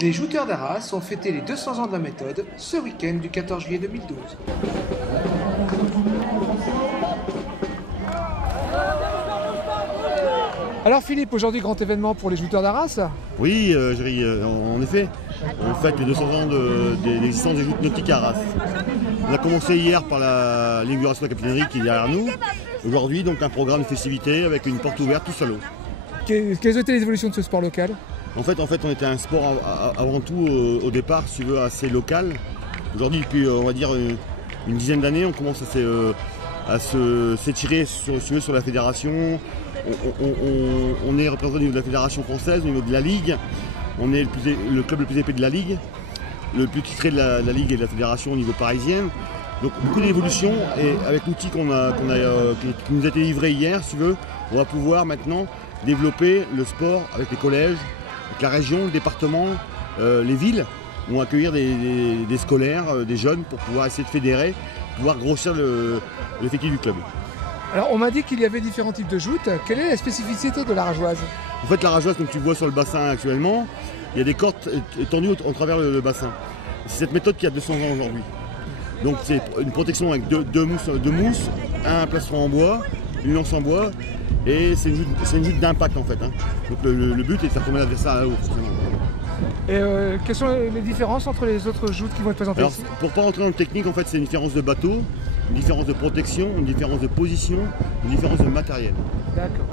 Les jouteurs d'Arras ont fêté les 200 ans de la méthode ce week-end du 14 juillet 2012. Alors Philippe, aujourd'hui grand événement pour les jouteurs d'Arras? Oui, en effet, on fête les 200 ans d'existence des joutes nautiques à Arras. On a commencé hier par l'inauguration de la capitainerie qui est derrière nous. Aujourd'hui, donc un programme de festivités avec une porte ouverte tous à l'eau. Quelles ont été les évolutions de ce sport local? En fait, on était un sport avant tout au départ, si tu veux, assez local. Aujourd'hui, depuis on va dire une dizaine d'années, on commence à s'étirer sur la fédération. On est représenté au niveau de la fédération française, au niveau de la ligue. On est le club le plus épais de la ligue, le plus titré de la ligue et de la fédération au niveau parisien. Donc beaucoup d'évolutions, et avec l'outil qui nous a été livré hier, si tu veux, on va pouvoir maintenant développer le sport avec les collèges, avec la région, le département, les villes vont accueillir des scolaires, des jeunes pour pouvoir essayer de fédérer, pouvoir grossir l'effectif du club. Alors on m'a dit qu'il y avait différents types de joutes. Quelle est la spécificité de la rageoise? En fait, la rageoise, comme tu vois sur le bassin actuellement, il y a des cordes étendues au travers le bassin. C'est cette méthode qui a 200 ans aujourd'hui. Donc c'est une protection avec deux mousses, un plastron en bois, une lance en bois, et c'est une joute d'impact en fait. Donc le but est de faire tomber l'adversaire à l'eau. Et quelles sont les différences entre les autres joutes qui vont être présentées ici? Pour ne pas rentrer dans le technique, en fait, c'est une différence de bateau, une différence de protection, une différence de position, une différence de matériel. D'accord.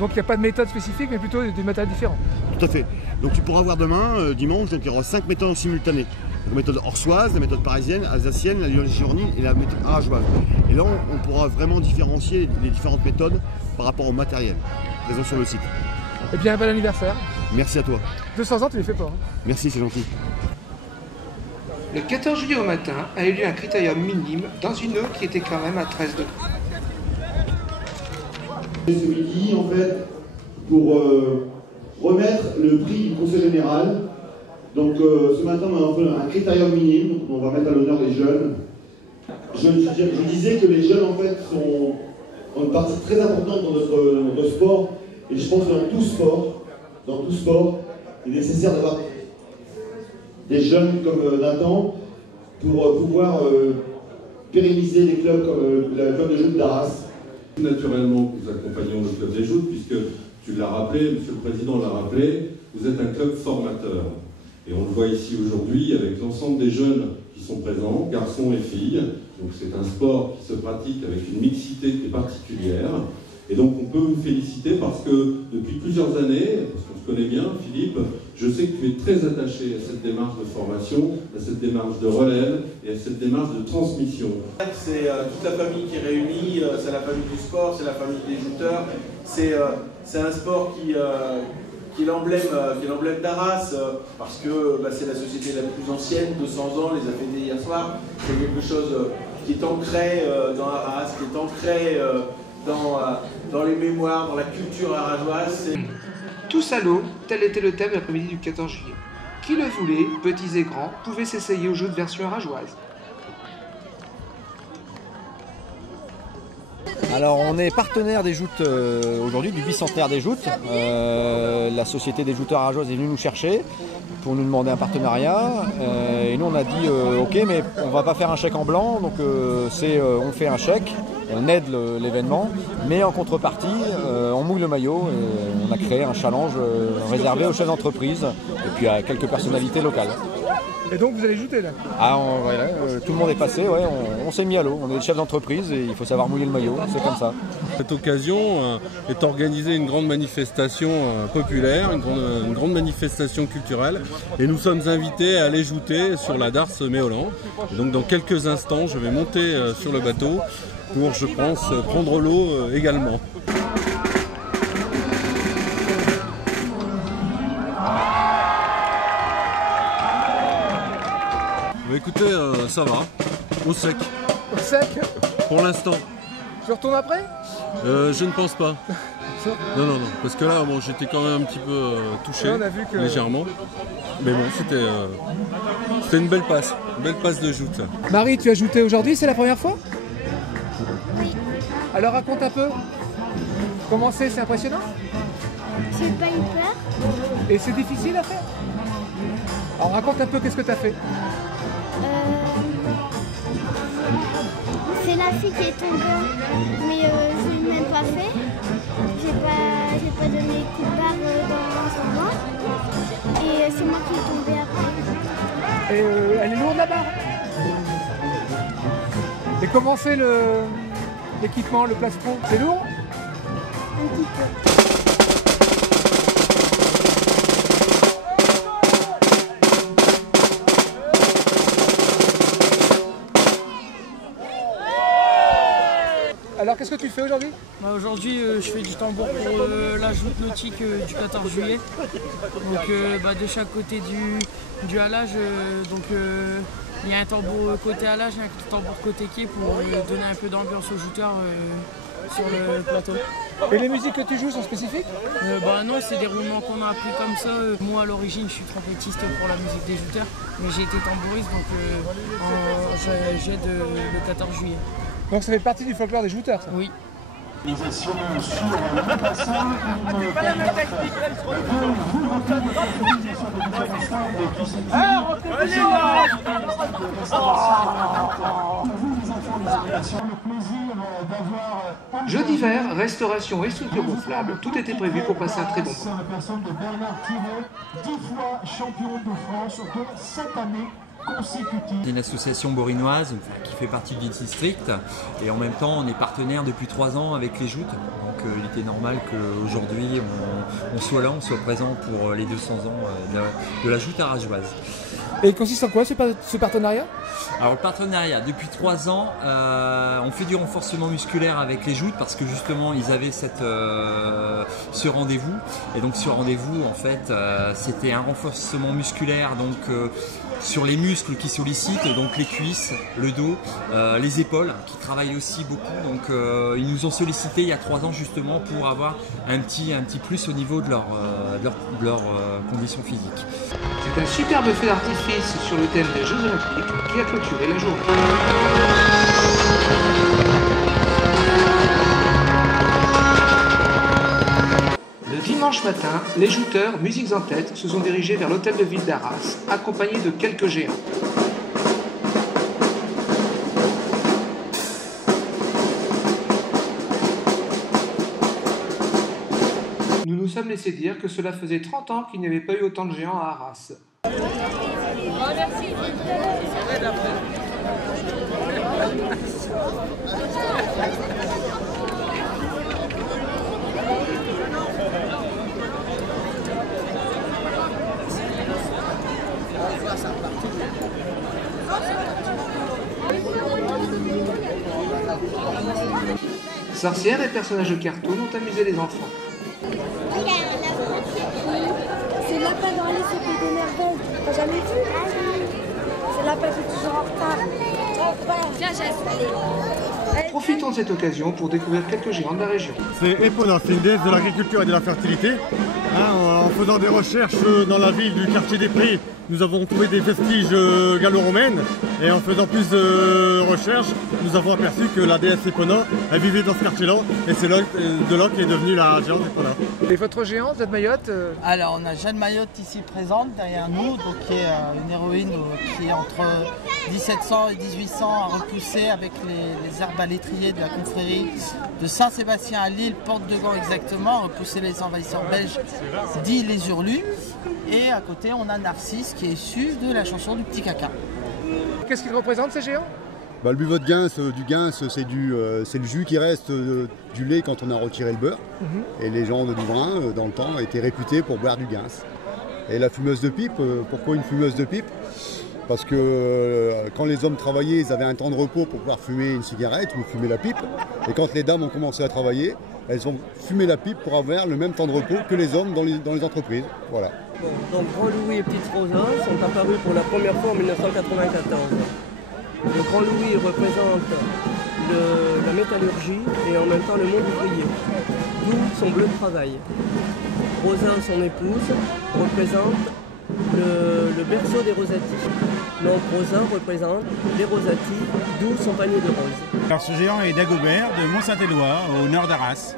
Donc il n'y a pas de méthode spécifique, mais plutôt des matériels différents. Tout à fait. Donc tu pourras voir demain, dimanche, donc il y aura 5 méthodes en simultané. La méthode orsoise, la méthode parisienne, alsacienne, la lyon-girondine et la méthode arageoise. Et là, on pourra vraiment différencier les différentes méthodes par rapport au matériel présent sur le site. Eh bien, bon anniversaire. Merci à toi. 200 ans, tu les fais pas. Merci, c'est gentil. Le 14 juillet au matin a eu lieu un critérium minime dans une eau qui était quand même à 13 degrés. Ce midi, en fait, pour remettre le prix du conseil général. Donc ce matin, on a fait un critérium minime, donc on va mettre à l'honneur les jeunes. Je disais que les jeunes, en fait, ont une partie très importante dans notre sport, et je pense que dans tout sport, il est nécessaire d'avoir des jeunes comme Nathan pour pouvoir pérenniser des clubs comme le club de joutes d'Arras. Naturellement, nous accompagnons le club des joutes, puisque tu l'as rappelé, Monsieur le Président l'a rappelé, vous êtes un club formateur. Et on le voit ici aujourd'hui avec l'ensemble des jeunes qui sont présents, garçons et filles. Donc c'est un sport qui se pratique avec une mixité qui est particulière. Et donc on peut vous féliciter parce que depuis plusieurs années, parce qu'on se connaît bien, Philippe, je sais que tu es très attaché à cette démarche de formation, à cette démarche de relève et à cette démarche de transmission. C'est toute la famille qui est réunie, c'est la famille du sport, c'est la famille des jouteurs. C'est un sport qui est l'emblème d'Arras, parce que c'est la société la plus ancienne, 200 ans, les a fêtés hier soir. C'est quelque chose qui est ancré dans Arras, qui est ancré dans les mémoires, dans la culture arageoise. Tous à l'eau, tel était le thème de l'après-midi du 14 juillet. Qui le voulait, petits et grands, pouvaient s'essayer au jeu de version arageoise. Alors on est partenaire des joutes aujourd'hui, du bicentenaire des joutes. La société des jouteurs arageoises est venue nous chercher pour nous demander un partenariat. Et nous on a dit ok, mais on va pas faire un chèque en blanc, donc on fait un chèque, on aide l'événement, mais en contrepartie on mouille le maillot et on a créé un challenge réservé aux chefs d'entreprise et puis à quelques personnalités locales. Et donc vous allez jouter là? Voilà, tout le monde est passé, ouais, on s'est mis à l'eau, on est des chefs d'entreprise et il faut savoir mouiller le maillot, c'est comme ça. Cette occasion est organisée une grande manifestation populaire, une grande manifestation culturelle, et nous sommes invités à aller jouter sur la darse Méolan. Donc dans quelques instants, je vais monter sur le bateau pour, je pense, prendre l'eau également. Écoutez, ça va, au sec. Au sec? Pour l'instant. Tu retournes après? Je ne pense pas. Non, parce que là, bon, j'étais quand même un petit peu touché, on a vu que... légèrement. Mais bon, c'était une belle passe de joute. Marie, tu as jouté aujourd'hui, c'est la première fois? Oui. Alors raconte un peu. Comment c'est impressionnant? C'est pas une peur. Et c'est difficile à faire? Alors raconte un peu qu'est-ce que tu as fait. C'est la fille qui est tombée, mais je ne l'ai même pas fait. J'ai pas donné coup de barre dans son ventre. Et c'est moi qui est tombée après. Et elle est lourde la barre. Et comment c'est l'équipement, le plastron? C'est lourd? Un petit peu. Alors qu'est-ce que tu fais aujourd'hui? Aujourd'hui je fais du tambour pour la joute nautique du 14 juillet. Donc de chaque côté du halage, il y a un tambour côté halage et un tambour côté quai pour donner un peu d'ambiance aux jouteurs sur le plateau. Et les musiques que tu joues sont spécifiques? Non, c'est des roulements qu'on a appris comme ça. Moi à l'origine je suis trompettiste pour la musique des jouteurs, mais j'ai été tambouriste donc j'aide le 14 juillet. Donc ça fait partie du folklore des jouteurs, ça? Oui. Jeux d'hiver, restauration et structure gonflable, tout était prévu pour passer un très bon moment. La personne de Bernard Thibault, 10 fois champion de France de cette année. C'est une association borinoise qui fait partie du district et en même temps on est partenaire depuis 3 ans avec les joutes. Donc il était normal qu'aujourd'hui on soit là, on soit présent pour les 200 ans de la joute arageoise. Et il consiste en quoi ce partenariat? Alors le partenariat, depuis 3 ans, on fait du renforcement musculaire avec les joutes parce que justement ils avaient ce rendez-vous. Et donc ce rendez-vous en fait c'était un renforcement musculaire donc sur les muscles qui sollicitent, donc les cuisses, le dos, les épaules qui travaillent aussi beaucoup. Donc ils nous ont sollicité il y a 3 ans justement pour avoir un petit plus au niveau de leur conditions physiques. C'est un superbe feu d'artifice sur le thème des Jeux Olympiques qui a clôturé la journée. Le dimanche matin, les jouteurs, musiques en tête, se sont dirigés vers l'hôtel de ville d'Arras, accompagnés de quelques géants. Nous nous sommes laissés dire que cela faisait 30 ans qu'il n'y avait pas eu autant de géants à Arras. Sorcières et personnages de cartoon ont amusé les enfants. C'est le lapin dans Alice au Pays des Merveilles. T'as jamais vu? C'est le lapin qui est toujours en retard. Viens, Jess. Profitons de cette occasion pour découvrir quelques géants de la région. C'est Epona, c'est une déesse de l'agriculture et de la fertilité. En faisant des recherches dans la ville du quartier des Prés, nous avons trouvé des vestiges gallo-romaines et en faisant plus de recherches, nous avons aperçu que la déesse Epona, elle vivait dans ce quartier-là et c'est de là qu'elle est devenue la géante Epona. Et votre géante, Jeanne Mayotte Alors on a Jeanne Mayotte ici présente derrière nous, donc, qui est une héroïne qui est entre 1700 et 1800 à repousser avec les herbes à l'étrier de la confrérie de Saint-Sébastien à Lille, porte de Gand exactement, repousser les envahisseurs belges, dit les Hurlus. Et à côté on a Narcisse qui est issu de la chanson du Petit Caca. Qu'est-ce qu'ils représentent ces géants? Le buvot de Gains, c'est le jus qui reste du lait quand on a retiré le beurre. Et les gens de Douvrin, dans le temps, étaient réputés pour boire du Gains. Et la fumeuse de pipe, pourquoi une fumeuse de pipe? Parce que quand les hommes travaillaient, ils avaient un temps de repos pour pouvoir fumer une cigarette ou fumer la pipe. Et quand les dames ont commencé à travailler, elles ont fumé la pipe pour avoir le même temps de repos que les hommes dans les entreprises. Voilà. Donc Grand Louis et Petite Rosa sont apparus pour la première fois en 1994. Le Grand Louis représente la métallurgie et en même temps le monde ouvrier, d'où son bleu de travail. Rosa, son épouse, représente le berceau des rosatis. Donc Rosa représente les rosatis, d'où son panier de roses. Alors ce géant est d'Agobert, de Mont-Saint-Éloi, au nord d'Arras.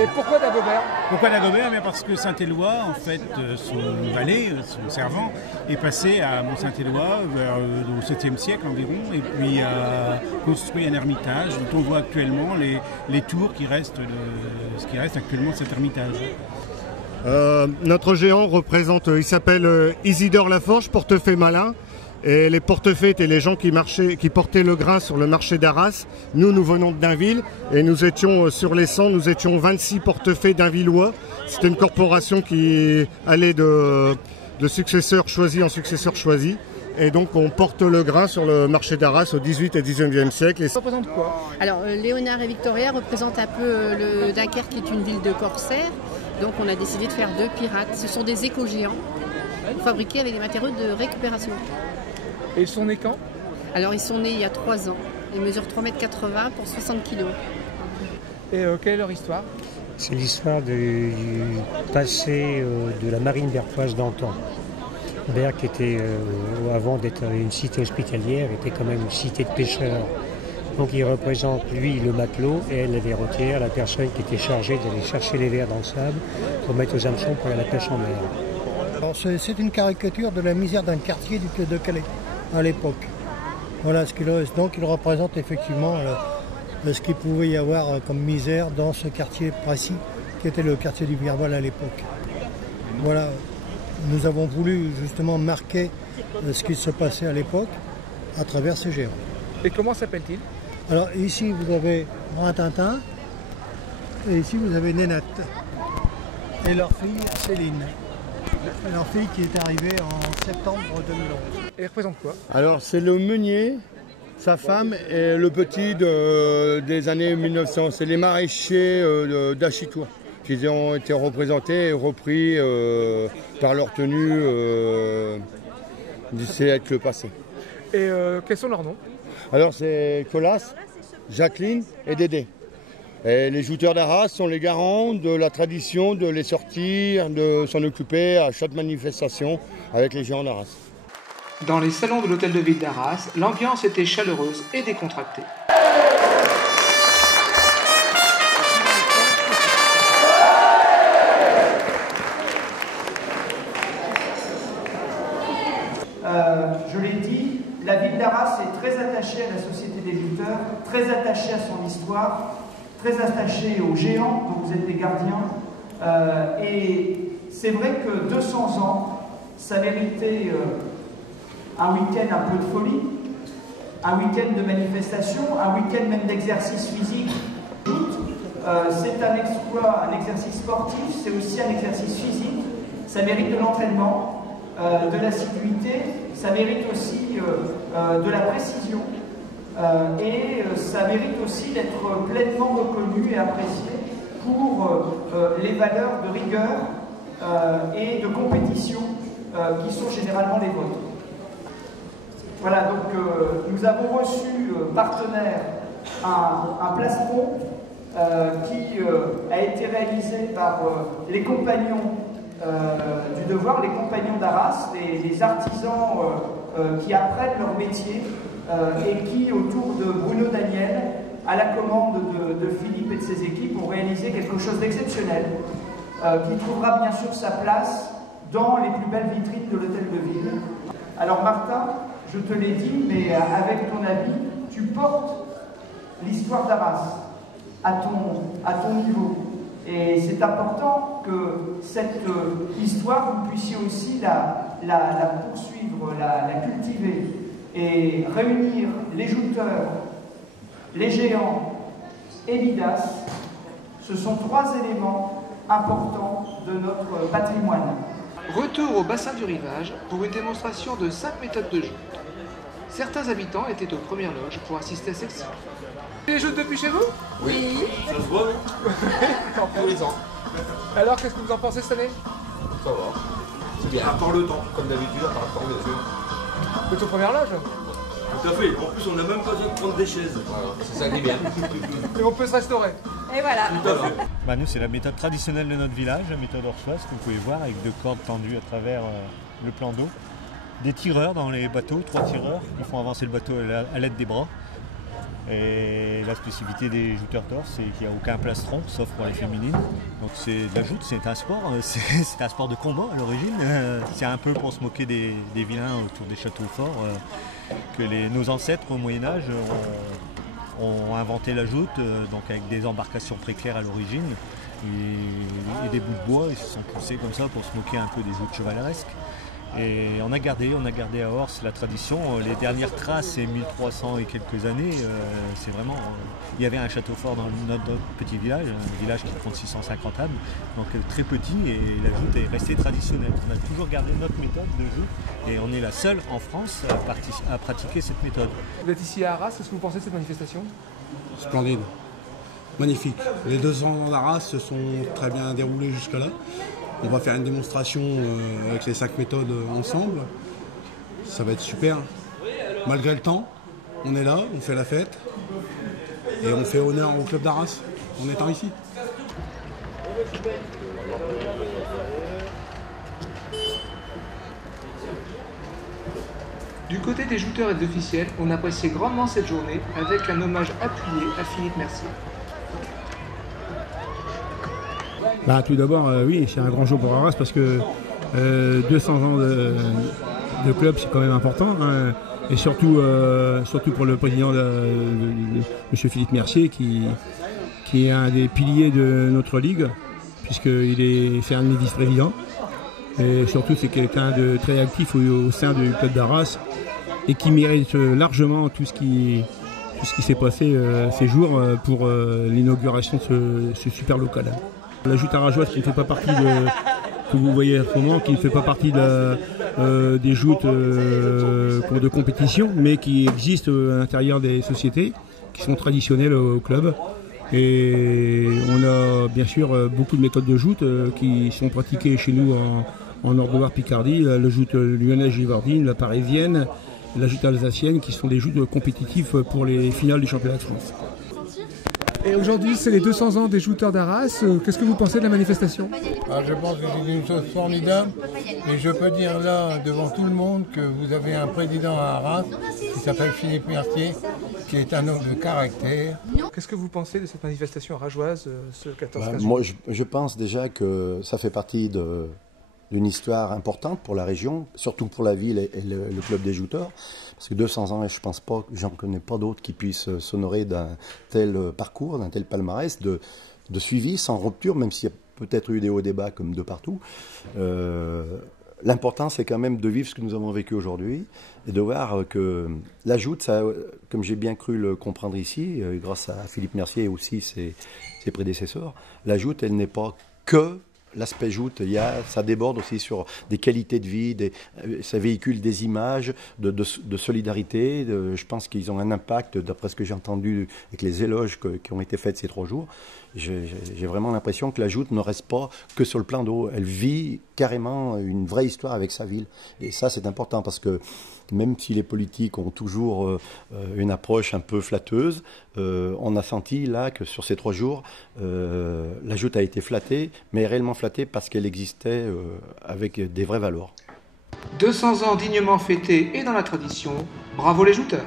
Et pourquoi Dagobert? Pourquoi Dagobert? Parce que Saint-Éloi, en fait, son valet, son servant, est passé à Mont-Saint-Éloi au 7e siècle environ, et puis a construit un ermitage dont on voit actuellement les tours qui restent ce qui reste actuellement de cet ermitage. Notre géant représente, il s'appelle Isidore Laforge, portefaix malin. Et les portefaix étaient les gens qui portaient le grain sur le marché d'Arras. Nous venons de Dainville et nous étions sur les 100, nous étions 26 portefaix dainvillois. C'était une corporation qui allait de successeur choisi en successeur choisi. Et donc on porte le grain sur le marché d'Arras au 18 et 19e siècle. Et ça représente quoi? Alors Léonard et Victoria représentent un peu le Dunkerque qui est une ville de corsaires. Donc on a décidé de faire 2 pirates. Ce sont des éco-géants fabriqués avec des matériaux de récupération. Et ils sont nés quand? Alors ils sont nés il y a 3 ans. Ils mesurent 3,80 m pour 60 kg. Et quelle est leur histoire? C'est l'histoire du passé de la marine berquoise d'antan. Berck était, avant d'être une cité hospitalière, était quand même une cité de pêcheurs. Donc il représente lui le matelot et elle la verrotière, la personne qui était chargée d'aller chercher les vers dans le sable pour mettre aux hameçons pour la pêche en mer. C'est une caricature de la misère d'un quartier de Calais à l'époque. Voilà ce qu'il reste. Donc il représente effectivement ce qu'il pouvait y avoir comme misère dans ce quartier précis qui était le quartier du Virval à l'époque. Voilà, nous avons voulu justement marquer ce qui se passait à l'époque à travers ces géants. Et comment s'appelle-t-il? Alors ici vous avez Rintintin et ici vous avez Nénette et leur fille Céline. Leur fille qui est arrivée en septembre 2011. Et elle représente quoi? Alors c'est le meunier, sa femme et le petit des années 1900. C'est les maraîchers d'Achitour qui ont été représentés et repris par leur tenue du siècle passé. Et quels sont leurs noms? Alors c'est Colas, Jacqueline et Dédé. Et les jouteurs d'Arras sont les garants de la tradition de les sortir, de s'en occuper à chaque manifestation avec les géants d'Arras. Dans les salons de l'hôtel de ville d'Arras, l'ambiance était chaleureuse et décontractée. Je l'ai dit, la ville d'Arras est très attachée à la société des jouteurs, très attachée à son histoire, très attaché aux géants dont vous êtes les gardiens. Et c'est vrai que 200 ans, ça méritait un week-end un peu de folie, un week-end de manifestation, un week-end même d'exercice physique. C'est un exploit, un exercice sportif, c'est aussi un exercice physique. Ça mérite de l'entraînement, de l'assiduité, ça mérite aussi de la précision. Et ça mérite aussi d'être pleinement reconnu et apprécié pour les valeurs de rigueur et de compétition qui sont généralement les vôtres. Voilà, donc nous avons reçu partenaire un plastron qui a été réalisé par les compagnons du devoir, les compagnons d'Arras, les artisans qui apprennent leur métier et qui, autour de Bruno Daniel, à la commande de Philippe et de ses équipes, ont réalisé quelque chose d'exceptionnel qui trouvera bien sûr sa place dans les plus belles vitrines de l'hôtel de ville. Alors Martin, je te l'ai dit, mais avec ton avis, tu portes l'histoire d'Arras à ton niveau. Et c'est important que cette histoire, vous puissiez aussi la poursuivre, la cultiver, et réunir les jouteurs, les géants et l'IDAS. Ce sont 3 éléments importants de notre patrimoine. Retour au bassin du rivage pour une démonstration de 5 méthodes de joute. Certains habitants étaient aux premières loges pour assister à celle-ci. Les joutes depuis chez vous? Oui. Ça se voit, oui. Tous les ans. Alors, qu'est-ce que vous en pensez cette année? Ça va. C'est bien. À part le temps, comme d'habitude, à part le temps, bien sûr. Vous êtes aux premières loges? Tout à fait. En plus, on n'a même pas besoin de prendre des chaises. Voilà. C'est ça qui est bien. Et on peut se restaurer. Et voilà. Tout à fait. Bah nous, c'est la méthode traditionnelle de notre village, la méthode orsoise, que vous pouvez voir, avec 2 cordes tendues à travers le plan d'eau. Des tireurs dans les bateaux, 3 tireurs qui font avancer le bateau à l'aide des bras. Et la spécificité des jouteurs d'or, c'est qu'il n'y a aucun plastron, sauf pour les féminines. Donc la joute, c'est un sport, c'est un sport de combat à l'origine. C'est un peu pour se moquer des vilains autour des châteaux forts que nos ancêtres au Moyen-Âge ont inventé la joute, donc avec des embarcations précaires à l'origine et des bouts de bois. Ils se sont poussés comme ça pour se moquer un peu des joutes chevaleresques. Et on a gardé à Ors la tradition. Les dernières traces, c'est 1300 et quelques années. C'est vraiment. Il y avait un château fort dans notre petit village, un village qui compte 650 âmes, donc très petit, et la joute est restée traditionnelle. On a toujours gardé notre méthode de joute et on est la seule en France à pratiquer cette méthode. Vous êtes ici à Arras, qu'est-ce que vous pensez de cette manifestation? Splendide, magnifique. Les 200 ans d'Arras se sont très bien déroulés jusque-là. On va faire une démonstration avec les 5 méthodes ensemble. Ça va être super. Malgré le temps, on est là, on fait la fête. Et on fait honneur au club d'Arras en étant ici. Du côté des jouteurs et des officiels, on appréciait grandement cette journée avec un hommage appuyé à Philippe Mercier. Tout d'abord, oui, c'est un grand jour pour Arras parce que 200 ans de club, c'est quand même important. Hein, et surtout pour le président M. Philippe Mercier, qui est un des piliers de notre ligue, puisqu'il c'est un des vice-présidents. Et surtout, c'est quelqu'un de très actif au sein du club d'Arras et qui mérite largement tout ce qui s'est passé ces jours pour l'inauguration de ce super local. La joute arageoise qui ne fait pas partie que vous voyez en ce moment, qui ne fait pas partie des joutes de compétition, mais qui existent à l'intérieur des sociétés, qui sont traditionnelles au club. Et on a bien sûr beaucoup de méthodes de joute qui sont pratiquées chez nous en Nord-de-Loire-Picardie, la joute lyonnaise-givardine, la parisienne, la joute alsacienne, qui sont des joutes compétitives pour les finales du championnat de France. Et aujourd'hui, c'est les 200 ans des jouteurs d'Arras. Qu'est-ce que vous pensez de la manifestation? Je pense que c'est une chose formidable. Et je peux dire là, devant tout le monde, que vous avez un président à Arras qui s'appelle Philippe Mercier, qui est un homme de caractère. Qu'est-ce que vous pensez de cette manifestation arageoise ce 14-15 Moi, je pense déjà que ça fait partie d'une histoire importante pour la région, surtout pour la ville et le club des jouteurs. Parce que 200 ans, et je pense pas, j'en connais pas d'autres qui puissent s'honorer d'un tel parcours, d'un tel palmarès, de suivi, sans rupture, même s'il y a peut-être eu des hauts débats comme de partout. L'important, c'est quand même de vivre ce que nous avons vécu aujourd'hui et de voir que la joute, ça, comme j'ai bien cru le comprendre ici, grâce à Philippe Mercier et aussi ses prédécesseurs, la joute, elle n'est pas que l'aspect joute, ça déborde aussi sur des qualités de vie, ça véhicule des images de solidarité. Je pense qu'ils ont un impact, d'après ce que j'ai entendu avec les éloges qui ont été faits ces 3 jours. J'ai vraiment l'impression que la joute ne reste pas que sur le plan d'eau. Elle vit carrément une vraie histoire avec sa ville. Et ça, c'est important parce que même si les politiques ont toujours une approche un peu flatteuse, on a senti là que sur ces 3 jours, la joute a été flattée, mais réellement flattée parce qu'elle existait avec des vraies valeurs. 200 ans dignement fêtés et dans la tradition, bravo les jouteurs!